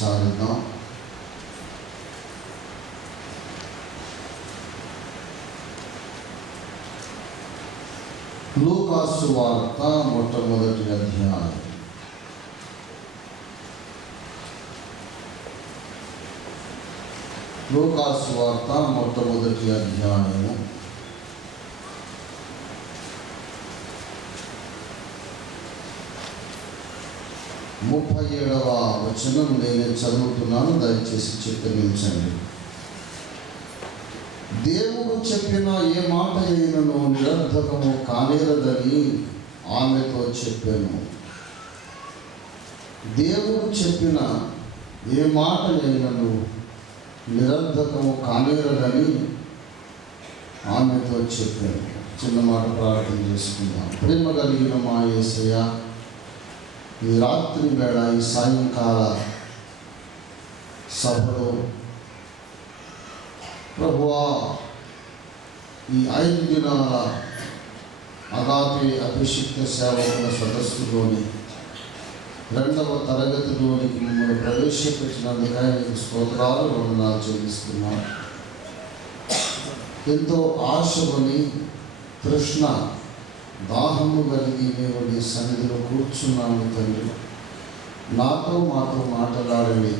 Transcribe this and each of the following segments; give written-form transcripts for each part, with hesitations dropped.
సారిద్దాం. లూకాసు వార్త మొట్టమొదటి అధ్యాయం. లూకాసు వార్త మొట్టమొదటి అధ్యాయము 37వ వచనం నేను చదువుతున్నాను, దయచేసి చిత్తగించండి. దేవుడు చెప్పిన ఏ మాట అయినను నిరర్ధకము కానేరదని ఆమెతో చెప్పాను. దేవుడు చెప్పిన ఏ మాట అయినను నిరర్ధకము కానేరదని ఆమెతో చెప్పాను. చిన్న మాట ప్రార్థన చేసుకుందాం. ప్రేమ కలిగిన మా యేసయ్య, ఈ రాత్రి వేళ, ఈ సాయంకాల సభలో ప్రభువా, ఈ 5 దినాల అగాపే అభిషిక్త సేవకుల సదస్సులోని 2వ తరగతిలోనికి మిమ్మల్ని ప్రవేశపెట్టినందుకై మీకు స్తోత్రాలు, వందనాలు చెల్లిస్తున్నాను. ఎంతో ఆశని, తృష్ణ, దాహము కలిగి మేము నీ సన్నిధిలో కూర్చున్నాము తండ్రి. మాతో మాట్లాడండి.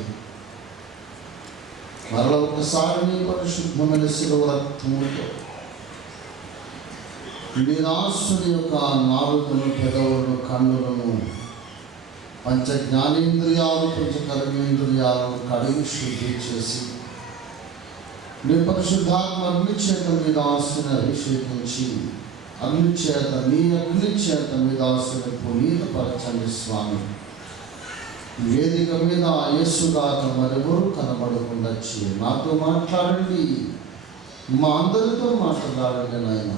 మరల ఒకసారి నీ పరిశుద్ధమైన శిలువ రక్తముతో నీ దాసుని యొక్క నాలుకను, పెదవులను, కన్నులను, పంచ జ్ఞానేంద్రియాలు, పంచ కర్మేంద్రియాలను కడిగి శుద్ధి చేసి నీ పరిశుద్ధాత్మ అగ్ని చేత మీ దాసుని అభిషేకించి అగ్ని చేత, నీ అగ్ని చేత మీ దాసుని పునీతపరచండి స్వామి. వేదిక మీద యేసుగాక మరెవరు కనబడకుండా చేయి. నాతో మాట్లాడండి, మా అందరితో మాట్లాడండి నాయన.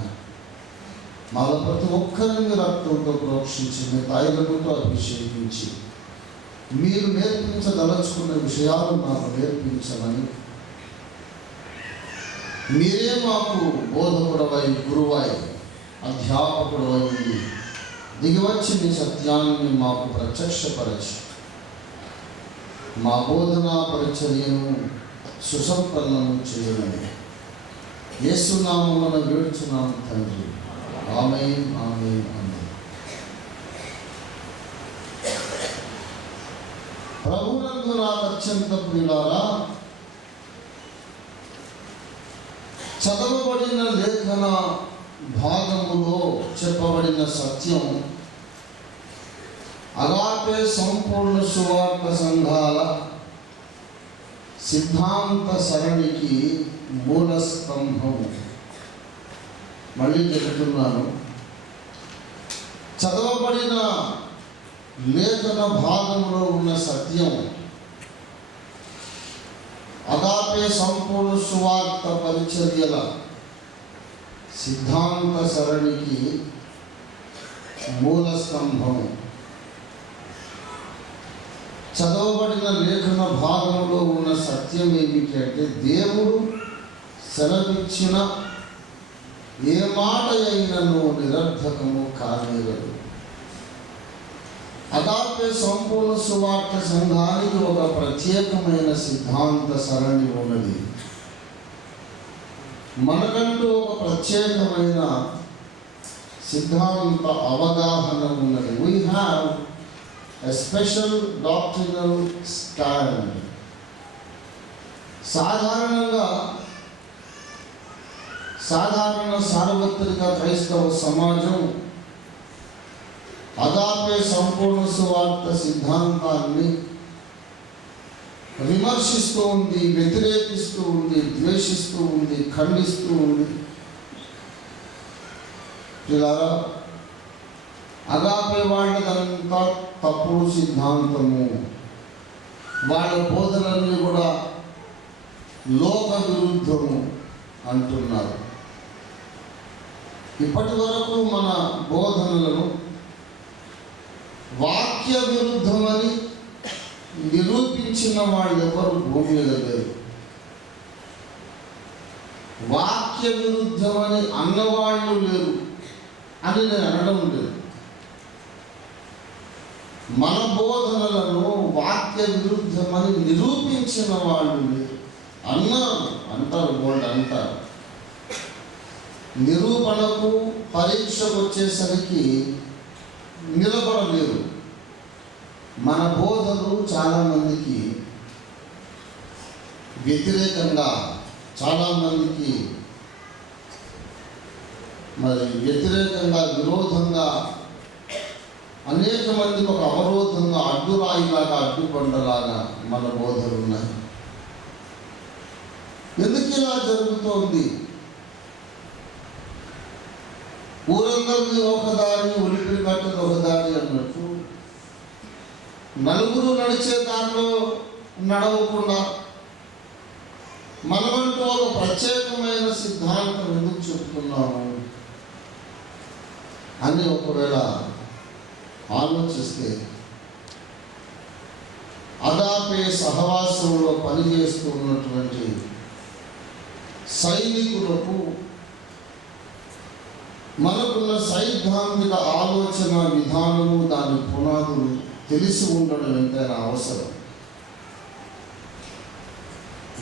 మాలో ప్రతి ఒక్కరిని రక్తంతో ప్రోక్షించి, మీ తైలముతో అభిషేకించి, మీరు నేర్పించదలుచుకున్న విషయాలు నాకు నేర్పించమని, మీరే మాకు బోధకుడవై, గురువై, అధ్యాపకుడవై ఉండి దిగివచ్చి మీ సత్యాన్ని మాకు ప్రత్యక్షపరచి మా బోధనా పరిచర్యను సుసంపన్నం చేయమని యేసునామమున వేడుచున్నాము తండ్రి. ఆమేన్, ఆమేన్, ఆమేన్. ప్రభునందు నాకు అత్యంత ప్రియులారా, చదవబడిన లేఖన భాగములో చెప్పబడిన సత్యం అగాపే సంపూర్ణ సువార్త సంఘాల సిద్ధాంత సరణికి మూల స్తంభము. మళ్ళీ చెబుతున్నాను, చదవబడిన లేఖన భాగంలో ఉన్న సత్యం అగాపే సంపూర్ణ సువార్త పరిచర్యల సిద్ధాంత సరణికి మూల స్తంభము. చదవబడిన లేఖన భాగంలో ఉన్న సత్యం ఏమిటి అంటే, దేవుడు సెలవిచ్చిన ఏ మాట అయినను నిరర్ధకము కానేరదు. అగాపే సంపూర్ణ సువార్త సంఘానికి ఒక ప్రత్యేకమైన సిద్ధాంత సరణి ఉన్నది. మనకంటూ ఒక ప్రత్యేకమైన సిద్ధాంత అవగాహన ఉన్నది. We have a special doctrinal stand. సాధారణ సార్వత్రిక క్రైస్తవ సమాజం అగాపే సంపూర్ణ సువార్త సిద్ధాంతాన్ని విమర్శిస్తూ ఉంది, వ్యతిరేకిస్తూ ఉంది, ద్వేషిస్తూ ఉంది, ఖండిస్తూ ఉంది. ఇలా అగాపే వాళ్ళదంతా తప్పుడు సిద్ధాంతము, వాళ్ళ బోధనల్ని కూడా లోక విరుద్ధము అంటున్నారు. ఇప్పటి వరకు మన బోధనలను వాక్య విరుద్ధమని నిరూపించిన వాళ్ళు ఎవరు భూమి మీద లేరు. వాక్య విరుద్ధమని అన్నవాళ్ళు లేరు అని నేను అనడం లేదు. మన బోధనలను వాక్య వాక్య విరుద్ధమని నిరూపించిన వాళ్ళు అంటారు గోల్డ్ అంటారు. నిరూపణకు పరీక్షకు వచ్చేసరికి నిలబడలేరు. మన బోధలు చాలామందికి వ్యతిరేకంగా, చాలామందికి విరోధంగా, అనేక మందికి ఒక అవరోధంగా, అడ్డురాయిలాగా, అడ్డుకొండలాగా మన బోధలు ఉన్నాయి. ఎందుకు ఇలా జరుగుతోంది? ఊరందరిది ఒక దారి, ఉలిపిరి కట్టది ఒక దారి అన్నట్టు నలుగురు నడిచే దారిలో నడవకుండా మనమంటూ ఒక ప్రత్యేకమైన సిద్ధాంతం ఎందుకు చెప్తున్నాము అని ఒకవేళ ఆలోచిస్తే, అదాపే సహవాసంలో పనిచేస్తూ ఉన్నటువంటి సైనికులకు మనకున్న సైద్ధాంతిక ఆలోచన విధానము, దాని పునాదులు తెలిసి ఉండడం ఎంతైనా అవసరం.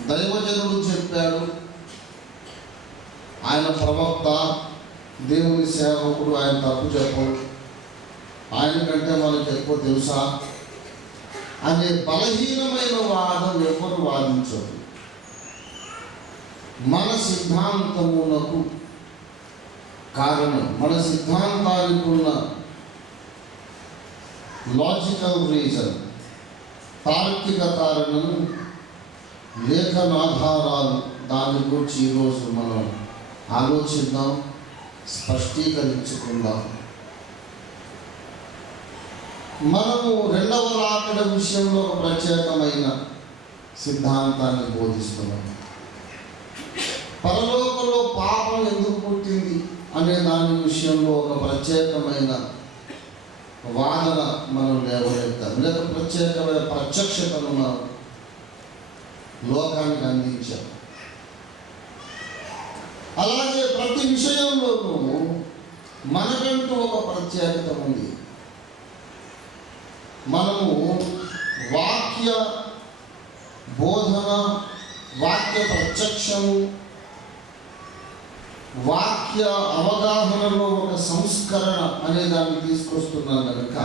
దైవజనుడు చెప్పాడు, ఆయన ప్రవక్త, దేవుని సేవకుడు, ఆయన తప్పు చెప్పడు, ఆయన కంటే మనకు ఎక్కువ తెలుసా అనే బలహీనమైన వాదం ఎవరు వాదించరు. మన సిద్ధాంతమునకు కారణం, మన సిద్ధాంతానికి ఉన్న లాజికల్ రీజన్, తార్కిక కారణం, లేఖనాధారాలు, దాని గురించి ఈరోజు మనం ఆలోచిద్దాం, స్పష్టీకరించుకుందాం. మనము రెండవ రాకడ విషయంలో ఒక ప్రత్యేకమైన సిద్ధాంతాన్ని బోధిస్తున్నాం. పరలోకంలో పాపం ఎందుకు పుట్టింది అనే దాని విషయంలో ఒక ప్రత్యేకమైన వాదన మనం లేవనెత్తాం, లేక ప్రత్యేకమైన ప్రత్యక్షతను మనం లోకానికి అందించాం. అలాగే ప్రతి విషయంలోనూ మనకంటూ ఒక ప్రత్యేకత ఉంది. మనము వాక్య బోధన, వాక్య ప్రత్యక్షము, వాక్య అవగాహనలో ఒక సంస్కరణ అనే దాన్ని తీసుకొస్తున్నాం కనుక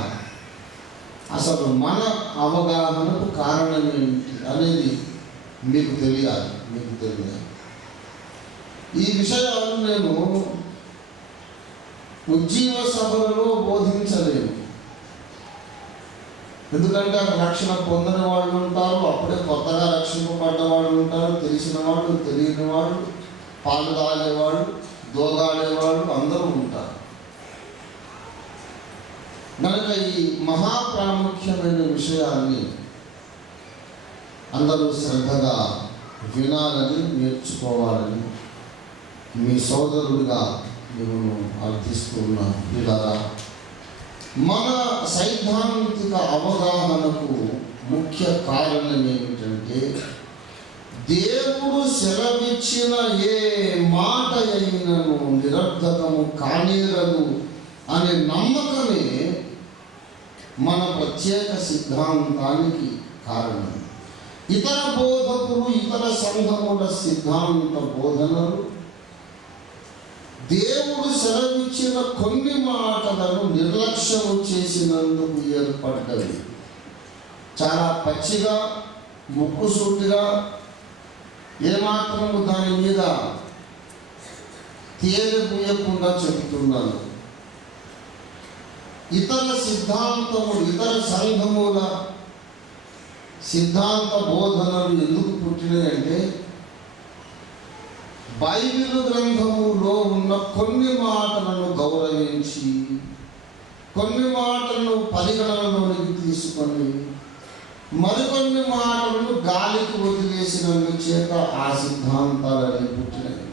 అసలు మన అవగాహనకు కారణం ఏంటి అనేది మీకు తెలియాలి. ఈ విషయాలు నేను ఉజ్జీవ సభలలో బోధించలేను. ఎందుకంటే అక్కడ రక్షణ పొందిన వాళ్ళు ఉంటారు, అప్పుడే కొత్తగా రక్షింపబడ్డ వాళ్ళు ఉంటారు, తెలిసిన వాళ్ళు, తెలియని వాళ్ళు, పాలు తాగేవాళ్ళు, దోగాడేవాళ్ళు అందరూ ఉంటారు. కనుక ఈ మహాప్రాముఖ్యమైన విషయాన్ని అందరూ శ్రద్ధగా వినాలని, నేర్చుకోవాలని మీ సోదరుడిగా నేను అర్థిస్తున్నాను. ఇలా మన సైద్ధాంతిక అవగాహనకు ముఖ్య కారణం ఏమిటంటే, దేవుడు సెలవిచ్చిన ఏ మాట అయినను నిరర్ధకము కానేరదు అనే నమ్మకమే మన ప్రత్యేక సిద్ధాంతానికి కారణం. ఇతర బోధకులు, ఇతర సంఘముల సిద్ధాంత బోధనలు దేవుడు సెలవిచ్చిన కొన్ని మాటలను నిర్లక్ష్యం చేసినందుకు ఏర్పడ్డవి. చాలా పచ్చిగా, ముక్కుసూటిగా, ఏమాత్రము దాని మీద తేనె పూయకుండా చెబుతున్నాను. ఇతర సిద్ధాంతములు, ఇతర సంఘముల సిద్ధాంత బోధనలు ఎందుకు పుట్టినాయంటే, బైబిల్ గ్రంథములో ఉన్న కొన్ని మాటలను గౌరవించి, కొన్ని మాటలను పరిగణనలోనికి తీసుకొని, మరికొన్ని మాటలను గాలికి వదిలేసినందుచేత ఆ సిద్ధాంతాలని పుట్టినాయి.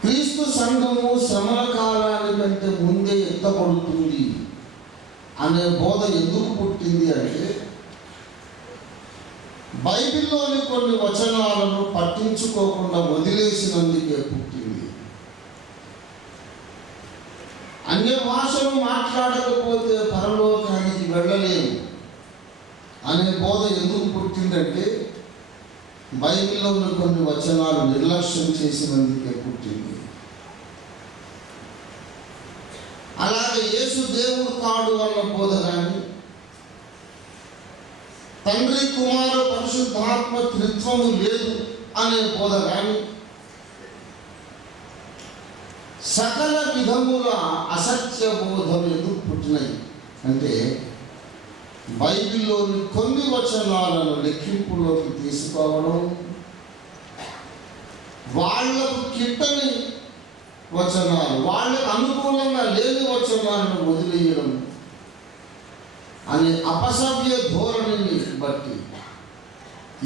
క్రీస్తు సంఘము శ్రమల కాలానికంటే ముందే ఎత్తబడుతుంది అనే బోధ ఎందుకు పుట్టింది అంటే, బైబిల్లోని కొన్ని వచనాలను పట్టించుకోకుండా వదిలేసినందుకే పుట్టింది. అన్య భాషలు మాట్లాడకపోతే పరలోకానికి వెళ్ళలేము అనే బోధ ఎందుకు పుట్టిందంటే బైబిల్లోని కొన్ని వచనాలు నిర్లక్ష్యం చేసినందుకే పుట్టింది. అలాగే యేసు దేవుడు కాడు అన్న బోధ కానీ, తండ్రి కుమార పరిశుద్ధాత్మ త్రిత్వము లేదు అనే బోధ కానీ, సకల విధముల అసత్య బోధలు ఎందుకు పుట్టినాయి అంటే బైబిల్లోని కొన్ని వచనాలను లెక్కింపులోకి తీసుకోవడం, వాళ్లకు కిట్టని వచనాలు, వాళ్ళకు అనుకూలంగా లేని వచనాలను వదిలేయడం అనే అపసవ్య ధోరణిని బట్టి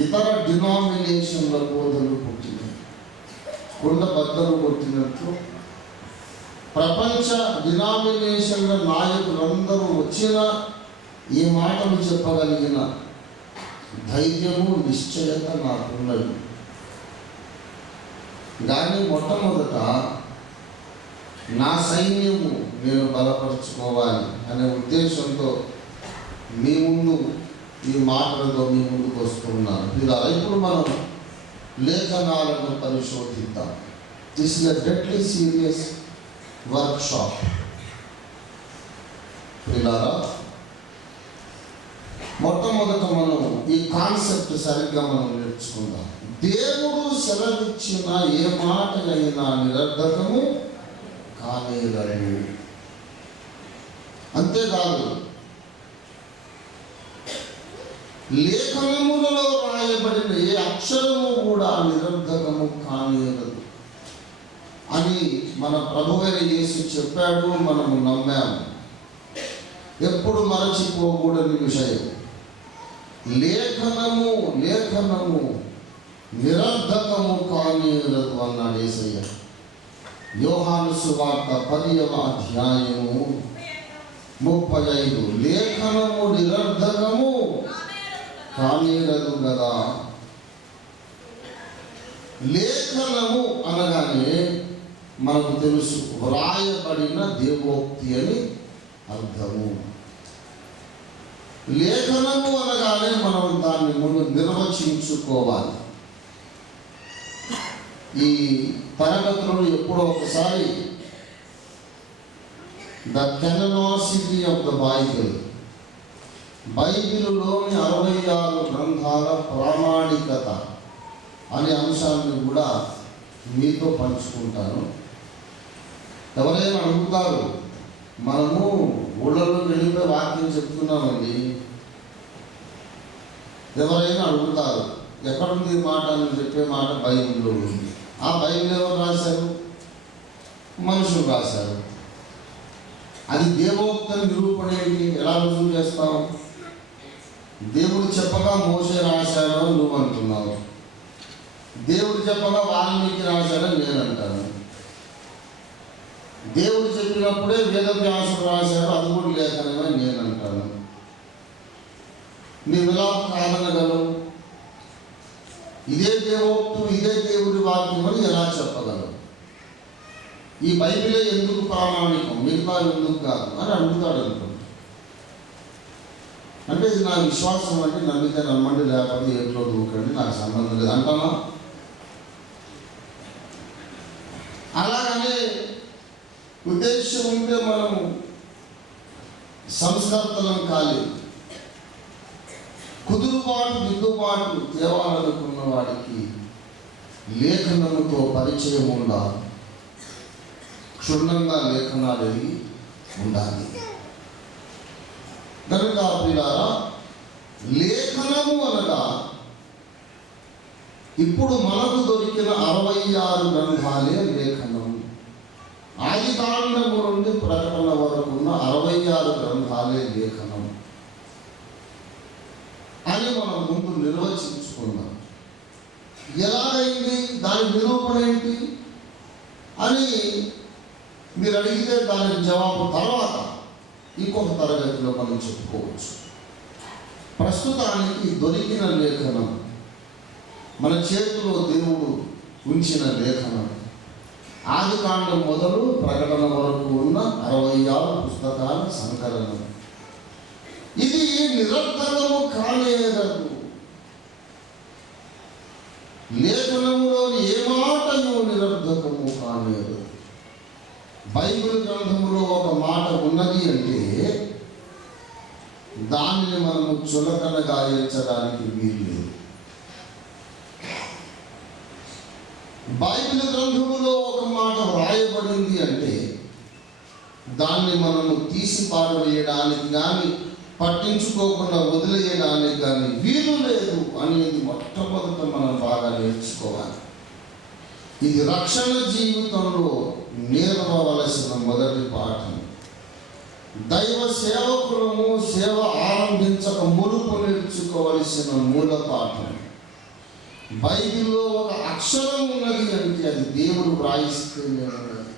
ఇతర డినామినేషన్ల బోధలు పుట్టినాయి. కుండ బద్దలు కొట్టినట్టు ప్రపంచ డినామినేషన్ల నాయకులందరూ వచ్చినా ఈ మాటలు చెప్పగలిగిన ధైర్యము నిశ్చయత నాకున్నది. కానీ మొట్టమొదట నా సైన్యము నేను బలపరుచుకోవాలి అనే ఉద్దేశంతో మీ ముందు ఈ మాటలతో మీ ముందుకు వస్తున్నాను. ఇప్పుడు మనం లేఖనాలను పరిశోధిద్దాం. This is a deadly serious workshop. పిల్లారా, మొట్టమొదట మనం ఈ కాన్సెప్ట్ సరిగ్గా మనం నేర్చుకుందాం. దేవుడు సెలవిచ్చిన ఏ మాటలైనా నిరర్ధకము కానేరదు. అంతేకాదు, లేఖనములలో రాయబడిన ఏ అక్షరము కూడా నిరర్ధకము కానేరదు అని మన ప్రభువైన యేసు చెప్పాడు. మనము నమ్మాము. ఎప్పుడు మరచిపోకూడని విషయం, లేఖనము నిరర్ధకము కానేరదు అన్నాడు యేసయ్య. యోహాను సువార్త 10వ అధ్యాయము 35. లేఖనము నిరర్ధకము కానేరదు కదా. లేఖనము అనగానే మనకు తెలుసు, వ్రాయబడిన దేవోక్తి అని అర్థము. లేఖనము అనగానే మనం దాన్ని ముందు నిర్వచించుకోవాలి. ఈ తరగతులను ఎప్పుడో ఒకసారి ద కెననాసిటీ ఆఫ్ ద బైబిల్, బైబిలులోని 66 గ్రంథాల ప్రామాణికత అనే అంశాన్ని కూడా మీతో పంచుకుంటాను. ఎవరైనా అడుగుతారు, మనము ఊళ్ళలో వెళ్ళిపోయి వాక్యం చెప్తున్నామండి. ఎవరైనా అడుగుతారు, ఎక్కడుంది ఈ మాట అని చెప్పే మాట బైబిల్లో ఉంది. ఆ బైబిల్ ఎవరు రాశారు? మనుషులు రాశారు. అది దేవోక్తి నిరూపణ ఏంటి? ఎలా రుజువు చేస్తావు? దేవుడు చెప్పగా మోషే రాశాడని నువ్వు అంటున్నావు, దేవుడు చెప్పగా వాల్మీకి రాశాడని నేను అంటాను. దేవుడు చెప్పినప్పుడే వేదవ్యాసుడు రాశాడు, అది కూడా లేఖనమని నేను అంటాను. నీవు ఎలా కాదనగలవు? ఇదే దేవోక్తు, ఇదే దేవుడి వాక్యం అని ఎలా చెప్పగలవు? ఈ బైబిలే ఎందుకు ప్రామాణికం, మిగతా ఎందుకు కాదు అని అడుగుతాడు అనుకోండి. అంటే ఇది నా విశ్వాసం, అంటే నమ్మితే నమ్మండి, లేకపోతే ఏట్లో దూకండి, నాకు సంబంధం లేదు అంటానా? అలాగనే ఉద్దేశం ఉంటే మనం సంస్కర్తలం కాలేదు. కుదురుబాటు దిద్దుబాటు తేవాలనుకున్న వాడికి లేఖనముతో పరిచయం ఉండాలి. క్షుణ్ణంగా లేఖనాలు ఎరిగి ఉండాలి. కనుక ప్రియులారా, లేఖనము అనగా ఇప్పుడు మనకు దొరికిన 66 గ్రంథాలే లేఖనం. ఆదికాండము నుండి ప్రకటన వరకు ఉన్న 66 గ్రంథాలే లేఖనం అని మనం ముందు నిర్వచించుకున్నాం. ఎలాగైంది, దాని నిరూపణ ఏంటి అని మీరు అడిగితే దానికి జవాబు తర్వాత ఇంకొక తరగతిలో మనం చెప్పుకోవచ్చు. ప్రస్తుతానికి దొరికిన లేఖనం, మన చేతిలో దేవుడు ఉంచిన లేఖనం, ఆదికాండం మొదలు ప్రకటన వరకు ఉన్న 66 పుస్తకాల సంకలనం. ఇది నిరర్ధకము కానే మనము చులకనగా ఎంచడానికి వీల్లేదు. బైబిల్ గ్రంథములో ఒక మాట వ్రాయబడింది అంటే దాన్ని మనము తీసి పారవేయడానికి కానీ పట్టించుకోకుండా వదిలేయడానికి కానీ వీలు లేదు అనేది మొట్టమొదట మనం బాగా నేర్చుకోవాలి. ఇది రక్షణ జీవితంలో నేర్వవలసిన మొదటి పాఠం. దైవ సేవకులను సేవ ఆరంభించక మునుపు నేర్చుకోవలసిన మూల పాఠం. బైబిల్లో ఒక అక్షరం ఉన్నది అంటే అది దేవుడు వ్రాయిస్తూనే ఉన్నది.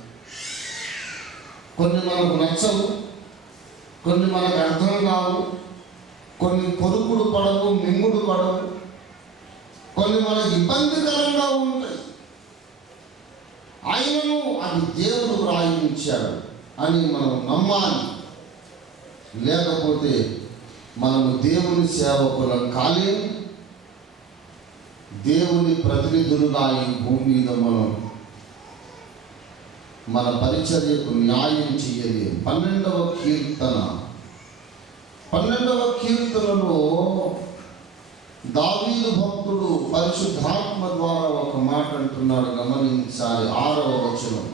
కొన్ని మనకు నచ్చవు, కొన్ని మనకు అర్థం కావు, కొన్ని కొరుకుడు పడవు, మింగుడు పడవు, కొన్ని మనకు ఇబ్బందికరంగా ఉంటాయి. ఆయనను అది దేవుడు వ్రాయించాడు అని మనం నమ్మాలి. లేకపోతే మనము దేవుని సేవకులం కాలేము, దేవుని ప్రతినిధులుగా ఈ భూమి మీద మన పరిచర్యకు న్యాయం చేయలేము. 12వ కీర్తనలో దావీదు భక్తుడు పరిశుద్ధాత్మ ద్వారా ఒక మాట అంటున్నాడు, గమనించాలి. 6వ వచనం,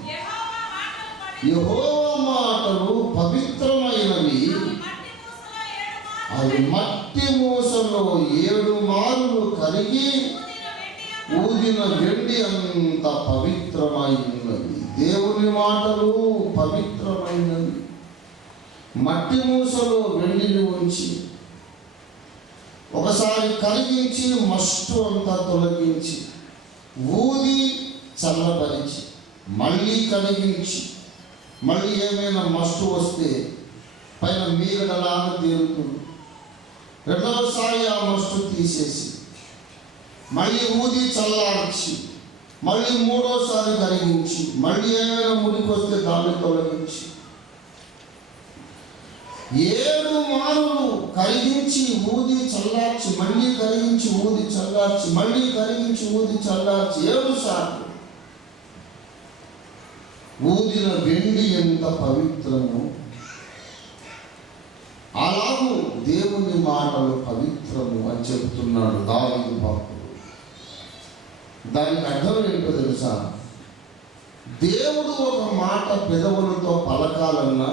యెహోవా మాటలు పవిత్రమైనవి, అవి మట్టి మూసలో 7 మార్లు కరిగి ఊదిన వెండి అంత పవిత్రమై ఉన్నది. దేవుని మాటలు పవిత్రమైనవి. మట్టి మూసలో వెండిని ఉంచి ఒకసారి కరిగించి మస్టు అంతా తొలగించి ఊది చల్లబరిచి మళ్ళీ కరిగించి మళ్ళీ ఏమైనా మస్టు వస్తే పైన మీగడలాగా తేలుతుంది. రెండవసారి ఆ మస్టు తీసేసి మళ్ళీ ఊది చల్లార్చి మళ్ళీ మూడోసారి కరిగించి మళ్ళీ ఏమైనా ముడికి వస్తే దాన్ని తొలగించి 7 మారులు కరిగించి ఊది చల్లార్చి మళ్ళీ కరిగించి ఊది చల్లార్చి మళ్ళీ కరిగించి ఊది చల్లార్చి 7 సార్లు ఊదిన వెండి ఎంత పవిత్రము, అలాగూ దేవుని మాటలు పవిత్రము అని చెబుతున్నాడు దావీదు భక్తుడు. దానికి అర్థం ఏంటో తెలుసా? దేవుడు ఒక మాట పెదవులతో పలకాలన్నా,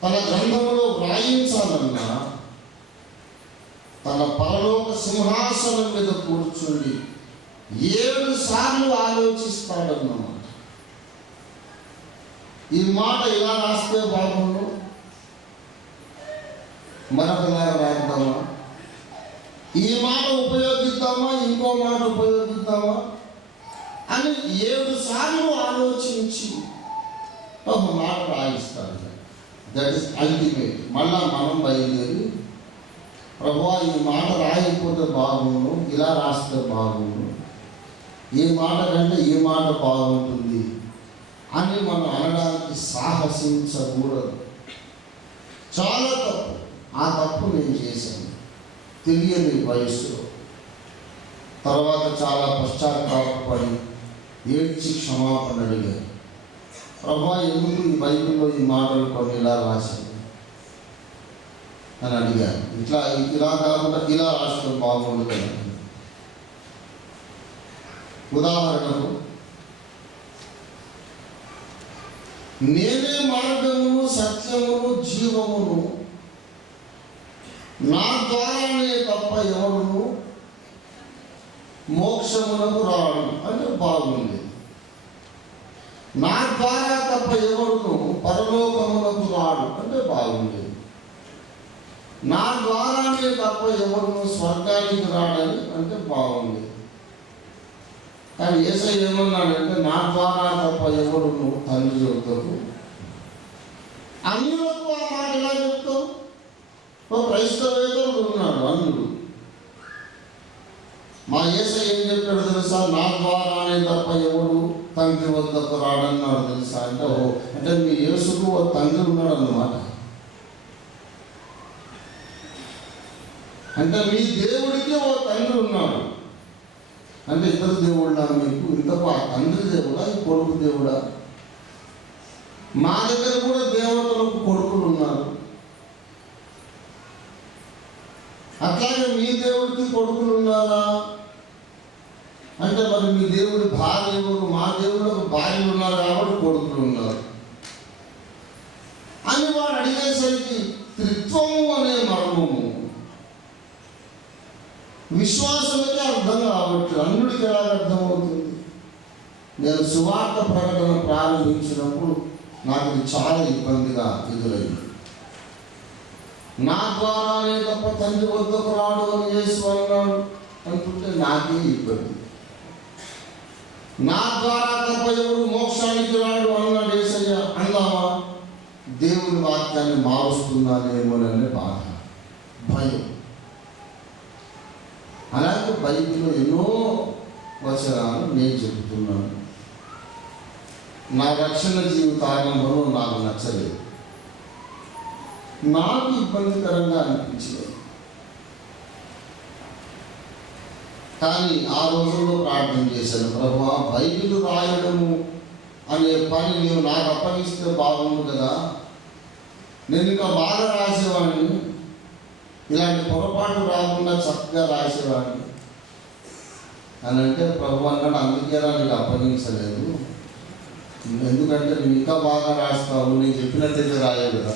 తన గ్రంథంలో వ్రాయించాలన్నా, తన పరలోక సింహాసనం మీద కూర్చుండి 7 సార్లు ఆలోచిస్తాడన్నమాట. ఈ మాట ఇలా రాస్తే బాగుండు, మరొకలా రాద్దామా, ఈ మాట ఉపయోగిద్దామా, ఇంకో మాట ఉపయోగిద్దామా అని 7 సార్లు ఆలోచించి ఒక మాట రాయిస్తాడు. That is ultimate. మళ్ళా మనం బయలుదేరి ప్రభువా ఈ మాట రాయకపోతే బాగుండు, ఇలా రాస్తే బాగుండు, ఈ మాట కంటే ఈ మాట బాగుంటుంది అని మనం అనడానికి సాహసించకూడదు. చాలా తప్పు. ఆ తప్పు నేను చేశాను తెలియని వయస్సులో. తర్వాత చాలా పశ్చాత్తాపడి ఏడ్చి క్షమాపణ అడిగాను. ప్రభువా ఎందుకు ఈ బైబిల్లో ఈ మాటలు కొన్ని ఇలా రాశాను అని అడిగాను. ఇలా కాకుండా ఇలా రాస్తే బాగుండు కదా. ఉదాహరణకు, నేనే మార్గమును సత్యమును జీవమును, నా ద్వారానే తప్ప ఎవరును మోక్షమునకు రాడు అంటే బాగుంది. నా ద్వారా తప్ప ఎవరును పరలోకమునకు రాడు అంటే బాగుంది. నా ద్వారానే తప్ప ఎవరును స్వర్గానికి రాడని అంటే బాగుంది. కానీ యేసయ్య ఏమన్నాడంటే నా ద్వారా తప్ప ఎవరును తండ్రి వద్దకు. అన్యులకు ఆ మాట ఎలా చెప్తావు? ఓ క్రైస్తవేతరుడు ఉన్నాడు అన్యుడు. మా యేసయ్య ఏం చెప్పాడు తెలుసా? నా ద్వారానే తప్ప ఎవడు తండ్రి వద్దకు రాడన్నాడు తెలుసా? అంటే మీ యేసుకు ఓ తండ్రి ఉన్నాడు అన్నమాట. అంటే మీ దేవుడికి ఓ తండ్రి ఉన్నాడు. అంటే ఇద్దరు దేవుళ్ళ మీకు? ఇంతకు ఆ తండ్రి దేవుడా, ఈ కొడుకు దేవుడా? మా దగ్గర కూడా దేవతలకు కొడుకులు ఉన్నారు. అట్లాగే మీ దేవుడికి కొడుకులు ఉన్నారా అంటే మరి మీ దేవుడి భార్య ఎవరు? మా దేవుడికి భార్యలు ఉన్నారు కాబట్టి కొడుకులు ఉన్నారు అని వాడు అడిగేసరికి త్రిత్వము అనే మర్మము విశ్వాసమైతే అర్థం కావచ్చు, అన్యుడికి ఎలా అర్థమవుతుంది? నేను సువార్త ప్రకటన ప్రారంభించినప్పుడు నాకు ఇది చాలా ఇబ్బందిగా ఎదురైంది. నా ద్వారానే తప్ప తండ్రి వద్దకు రాడు అని యేసు అన్నాడు అనుకుంటే నాకే ఇబ్బంది. నా ద్వారా తప్ప ఎవరు మోక్షానికి రాడు అన్నాడు యేసయ్య అందామా? దేవుని వాక్యాన్ని మారుస్తున్నానేమోననే బాధ, భయం. అలాగే బైబిల్లో ఎన్నో వచనాలు నేను చెబుతున్నాను. నా రక్షణ జీవితారంభంలో నాకు నచ్చలేదు, నాకు ఇబ్బందికరంగా అనిపించలేదు. కానీ ఆ రోజుల్లో ప్రార్థన చేశాను, ప్రభువా బైబిల్ రాయడము అనే పని నీవు నాకు అప్పగిస్తే బాగుండు కదా, నేను ఇంకా బాగా రాసేవాడిని, ఇలాంటి పొరపాటు రాకుండా చక్కగా రాసేవాడిని అని అంటే ప్రభు అన్నాడు, అందుకే నీకు అప్పగించలేదు, ఎందుకంటే నువ్వు ఇంకా బాగా రాస్తావు, నేను చెప్పినట్టయితే రాయవు కదా.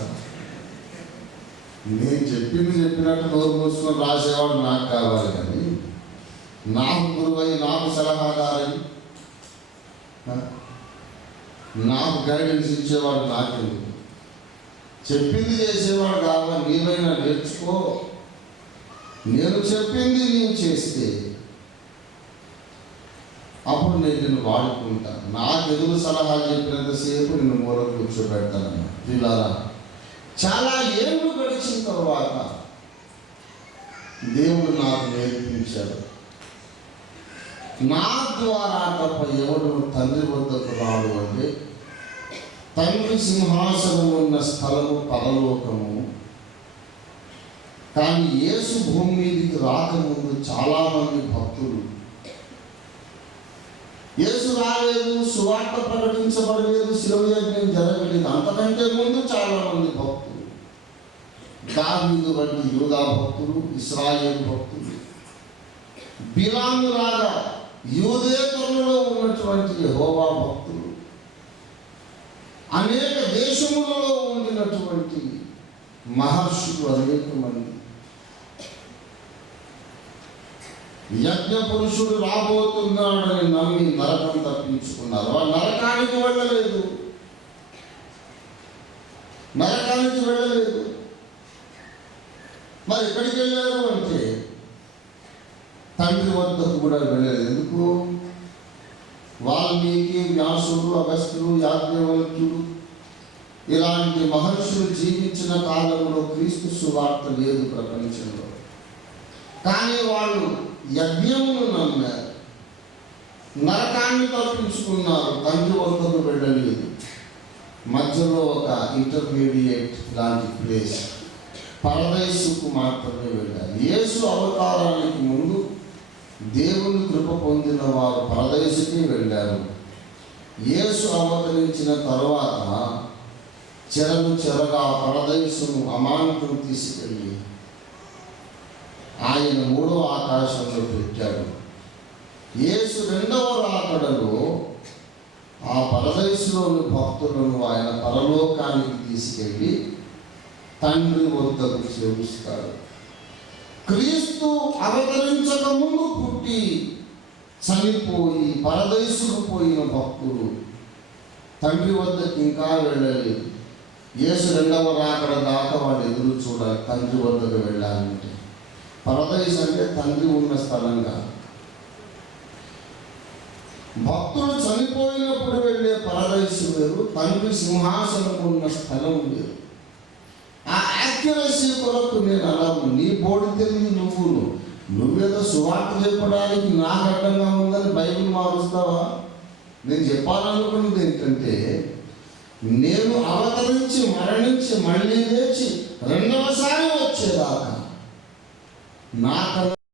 నేను చెప్పినట్టు నోరు మూసుకొని రాసేవాడు నాకు కావాలి, కానీ నాకు గురువై, నాకు సలహాదారై, నాకు గైడెన్స్ ఇచ్చేవాడు నాకెందుకు? చెప్పింది చేసేవాడు కావాలి, నీవైనా నేర్చుకో. నేను చెప్పింది నీవు చేస్తే అప్పుడు నేను నిన్ను వాడుకుంటాను. నాకు ఎదురు సలహాలు చెప్పినంతసేపు నిన్ను మూల కూర్చోబెడతానన్న పిల్లారా. చాలా ఏళ్ళు గడిచిన తర్వాత దేవుడు నాకు నేర్పించాడు, నా ద్వారా తప్ప ఎవడు తండ్రి వద్దకు రాడు అంటే తండ్రి సింహాసనం ఉన్న స్థలము పరలోకము. కానీ యేసు భూమి మీదకి రాకముందు చాలామంది భక్తులు, యేసు రాలేదు, సువార్త ప్రకటించబడలేదు, శిలువ యజ్ఞం జరగలేదు, అంతకంటే ముందు చాలామంది భక్తులు, దావీదు వంటి యూదా భక్తులు, ఇశ్రాయేలు భక్తులు, బిలాము లాగా యూదేతరులలో ఉన్నటువంటి యెహోవా భక్తులు, అనేక దేశములలో ఉండినటువంటి మహర్షులు అనేక మంది యజ్ఞ పురుషుడు రాబోతున్నాడని నమ్మి నరకం తప్పించుకున్నారు. వారు నరకానికి వెళ్ళలేదు, మరి ఎక్కడికి వెళ్ళారు అంటే తండ్రి వద్దకు కూడా వెళ్ళలేదు. ఎందుకు? వాల్మీకి, వ్యాసుడు, అగస్త్యుడు, యాజ్ఞవల్క్యుడు ఇలాంటి మహర్షులు జీవించిన కాలంలో క్రీస్తు సువార్త లేదు ప్రపంచంలో. కానీ వాళ్ళు యజ్ఞమును నమ్మారు, నరకాన్ని తప్పించుకున్నారు, తండ్రి వద్దకు వెళ్ళలేదు. మధ్యలో ఒక ఇంటర్మీడియట్ లాంటి ప్లేస్, పరదేశుకు మాత్రమే వెళ్ళారు. యేసు అవతారానికి ముందు దేవుని కృప పొందిన వారు పరదేశుకి వెళ్ళారు. యేసు అవతరించిన తరువాత చెరగా పరదేశును అమాంతం తీసుకెళ్ళి ఆయన మూడో ఆకాశంలో పెట్టాడు. యేసు రెండవ రాకడలో ఆ పరదేశంలోని భక్తులను ఆయన పరలోకానికి తీసుకెళ్ళి తండ్రి వద్దకు చేరుస్తాడు. క్రీస్తు అవతరించక ముందు పుట్టి చనిపోయి పరదేశుకు పోయిన భక్తులు తండ్రి వద్దకు ఇంకా వెళ్ళలేదు. యేసు రెండవ రాకడ దాకా వాళ్ళు ఎదురు చూడాలి, తండ్రి వద్దకు వెళ్ళాలంటే. పరదేశం అంటే తండ్రి ఉన్న స్థలంగా. భక్తుడు చనిపోయినప్పుడు వెళ్ళే పరదేశం వేరు, తండ్రి సింహాసనం ఉన్న స్థలం వేరు. ఆ యాక్యురసీ కొరకు నేను అలా నీ బోడి తెలివి నువ్వేదో సువార్త చెప్పడానికి నాకు అడ్డంగా ఉందని బైబిల్ మారుస్తావా? నేను చెప్పాలనుకున్నది ఏంటంటే, నేను అవతరించి మరణించి మళ్ళీ లేచి రెండవసారి వచ్చేదాకా నాకన్నా